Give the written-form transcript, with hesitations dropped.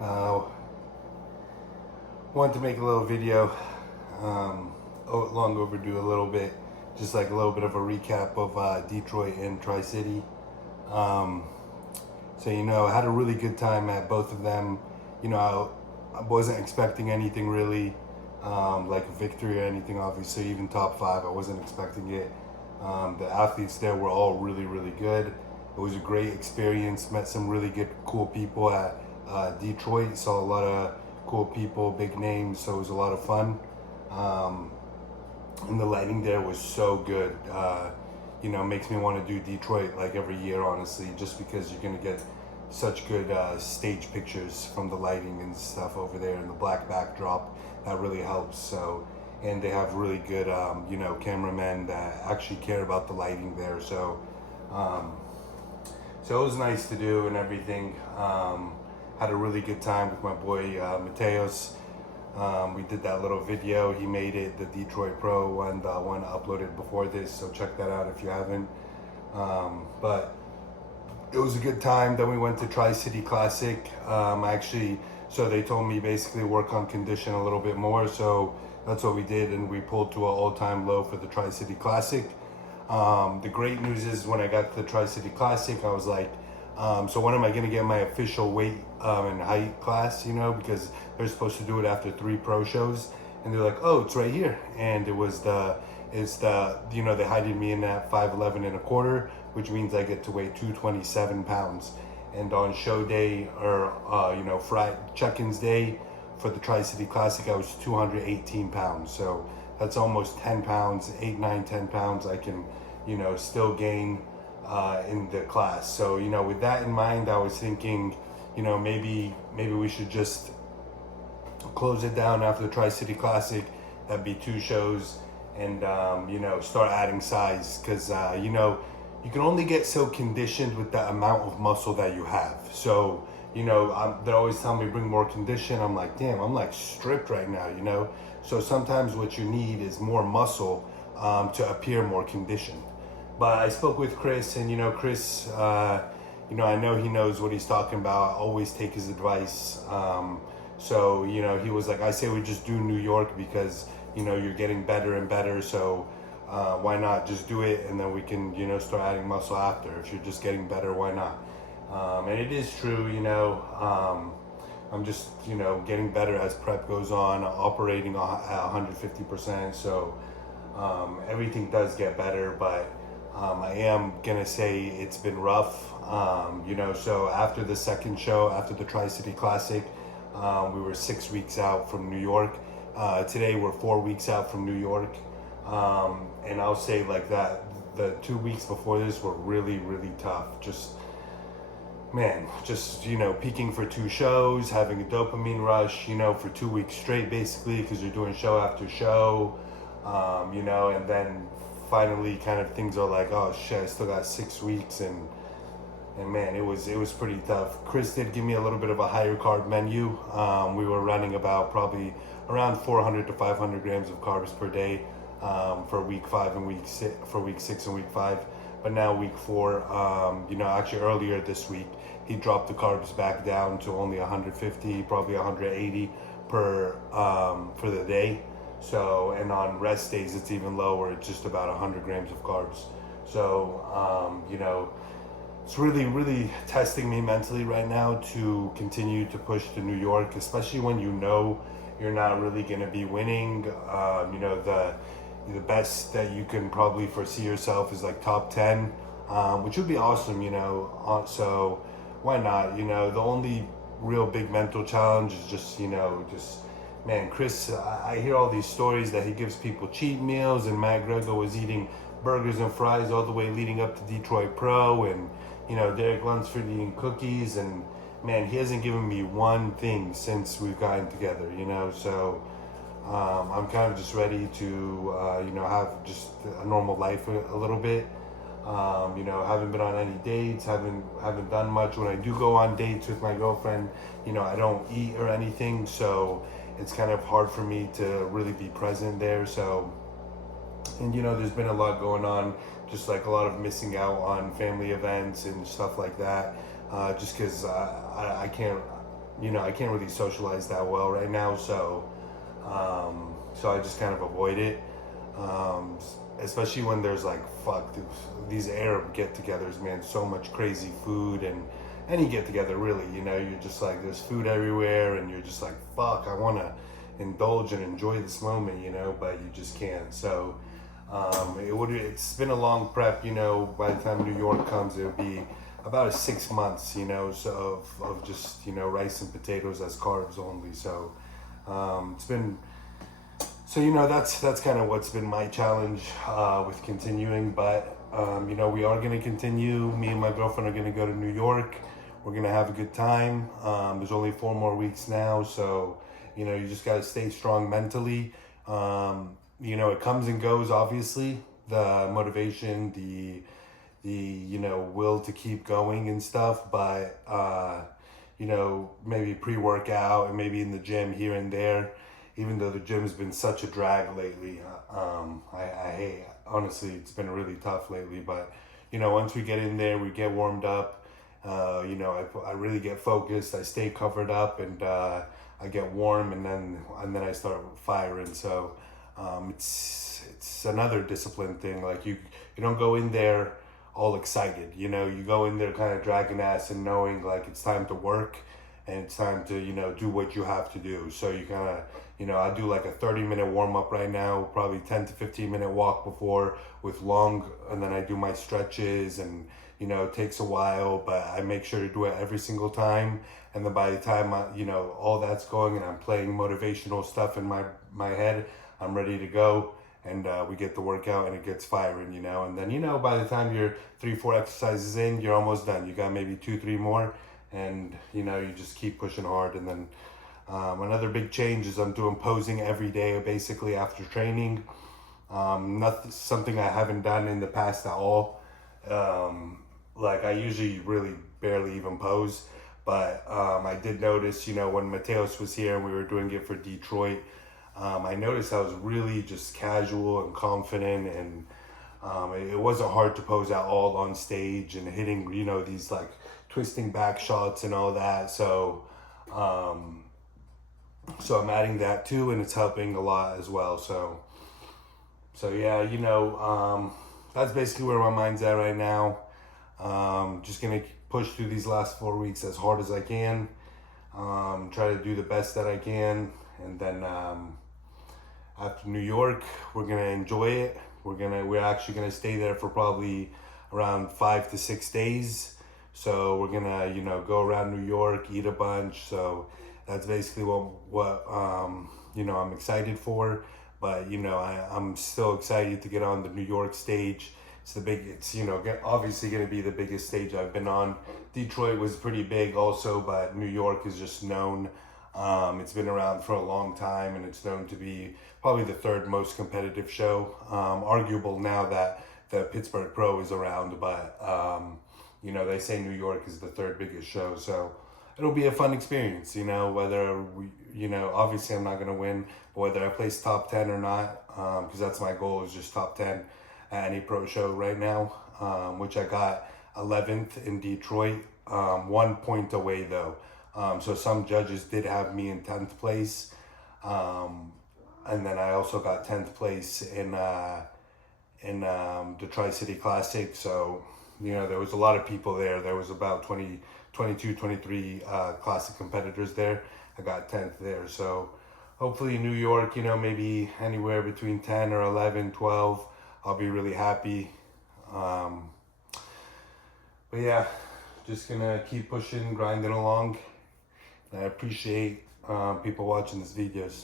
Uh, Wanted to make a little video, long overdue a little bit, just like a little bit of a recap of Detroit and Tri-City. Um, I had a really good time at both of them. I wasn't expecting anything really, like a victory or anything, obviously, even top five, I wasn't expecting it. The athletes there were all really, really good. It was a great experience, met some really good, cool people at Detroit, saw a lot of cool people, big names, so it was a lot of fun. Um, and the lighting there was so good. Makes me want to do Detroit like every year, honestly, just because you're gonna get such good stage pictures from the lighting and stuff over there, and the black backdrop that really helps. So, and they have really good, cameramen that actually care about the lighting there. Um, so it was nice to do and everything. Had a really good time with my boy Mateos. We did that little video. He made it, the Detroit Pro one, the one uploaded before this. So check that out if you haven't. But it was a good time. Then we went to Tri-City Classic. So they told me basically work on condition a little bit more. So that's what we did, and we pulled to an all-time low for the Tri-City Classic. The great news is when I got to the Tri-City Classic, I was like, so when am I going to get my official weight and height class, because they're supposed to do it after 3 pro shows. And they're like, oh, it's right here. And they hided me in at 5'11 and a quarter, which means I get to weigh 227 pounds. And on show day or, Friday check-ins day for the Tri-City Classic, I was 218 pounds. So that's almost 10 pounds, 8, 9, 10 pounds I can, still gain in the class. So, with that in mind, I was thinking, maybe we should just close it down after the Tri-City Classic. That'd be 2 shows, and, start adding size, because, you can only get so conditioned with the amount of muscle that you have. So, they're always telling me bring more condition. I'm like, damn, I'm like stripped right now, So sometimes what you need is more muscle to appear more conditioned. But I spoke with Chris, and Chris, I know he knows what he's talking about. I always take his advice. He was like, I say we just do New York because, you're getting better and better. So why not just do it, and then we can, start adding muscle after. If you're just getting better, why not? And it is true, I'm just, getting better as prep goes on, operating at 150%. So everything does get better, but I am gonna say it's been rough. So after the second show, after the Tri-City Classic, we were 6 weeks out from New York. Today we're 4 weeks out from New York. And I'll say like that, the 2 weeks before this were really, really tough. Just, peaking for 2 shows, having a dopamine rush, for 2 weeks straight, basically, because you're doing show after show, and then finally kind of things are like, oh shit, I still got 6 weeks, and man, it was pretty tough. Chris did give me a little bit of a higher carb menu. We were running about probably around 400 to 500 grams of carbs per day for week 5 and for week 6 and week 5. But now week 4, actually earlier this week, he dropped the carbs back down to only 150, probably 180 for the day. So, and on rest days, it's even lower. It's just about 100 grams of carbs. So, it's really, really testing me mentally right now to continue to push to New York, especially when you're not really going to be winning. The best that you can probably foresee yourself is like top 10, which would be awesome, so why not? The only real big mental challenge is just, man, Chris, I hear all these stories that he gives people cheat meals, and Matt Grego was eating burgers and fries all the way leading up to Detroit Pro, and, Derek Lunsford eating cookies, and man, he hasn't given me one thing since we've gotten together, so I'm kind of just ready to, have just a normal life a little bit. Haven't been on any dates, haven't done much. When I do go on dates with my girlfriend, I don't eat or anything, so it's kind of hard for me to really be present there. So, and there's been a lot going on, just like a lot of missing out on family events and stuff like that, just because I can't I can't really socialize that well right now, so I just kind of avoid it. Um, Especially when there's like these Arab get-togethers, man. So much crazy food, and any get-together really. You're just like there's food everywhere, and you're just like fuck. I want to indulge and enjoy this moment, but you just can't. So it's been a long prep. By the time New York comes, it'll be about 6 months. Of just rice and potatoes as carbs only. So it's been. So that's kind of what's been my challenge with continuing, but we are going to continue. Me and my girlfriend are going to go to New York. We're going to have a good time. There's only 4 more weeks now, so you just got to stay strong mentally. It comes and goes. Obviously, the motivation, the will to keep going and stuff, but maybe pre-workout and maybe in the gym here and there, even though the gym's been such a drag lately. I hate, honestly, it's been really tough lately, but once we get in there, we get warmed up, I really get focused, I stay covered up, and I get warm, and then I start firing. So it's another discipline thing. Like you don't go in there all excited, you go in there kind of dragging ass and knowing like it's time to work and it's time to do what you have to do. So you kind of I do like a 30-minute warm-up right now, probably 10 to 15-minute walk before with long, and then I do my stretches, and it takes a while, but I make sure to do it every single time. And then by the time all that's going and I'm playing motivational stuff in my head, I'm ready to go, and we get the workout and it gets firing, and then by the time you're 3-4 exercises in, you're almost done. You got maybe 2-3 more, and you just keep pushing hard. And then another big change is I'm doing posing every day, basically after training. Something I haven't done in the past at all. Like I usually really barely even pose, but I did notice, when Mateos was here and we were doing it for Detroit, I noticed I was really just casual and confident, and it wasn't hard to pose at all on stage and hitting, these like twisting back shots and all that. So I'm adding that too, and it's helping a lot as well. So yeah, that's basically where my mind's at right now. Just gonna push through these last 4 weeks as hard as I can. Try to do the best that I can, and then after New York, we're gonna enjoy it. We're actually gonna stay there for probably around 5 to 6 days. So we're gonna go around New York, eat a bunch. So that's basically what I'm excited for. But I'm still excited to get on the New York stage. It's obviously going to be the biggest stage I've been on. Detroit was pretty big also, but New York is just known. It's been around for a long time, and it's known to be probably the third most competitive show. Arguable now that the Pittsburgh Pro is around, but they say New York is the third biggest show. So it'll be a fun experience, whether obviously I'm not going to win, but whether I place top 10 or not, because that's my goal, is just top 10 at any pro show right now, which I got 11th in Detroit, 1 point away though. So some judges did have me in 10th place. And then I also got 10th place in the Tri-City Classic. So, there was a lot of people there. There was about 22, 23 classic competitors there. I got 10th there. So hopefully in New York, maybe anywhere between 10 or 11, 12, I'll be really happy. But yeah, just gonna keep pushing, grinding along. I appreciate people watching these videos.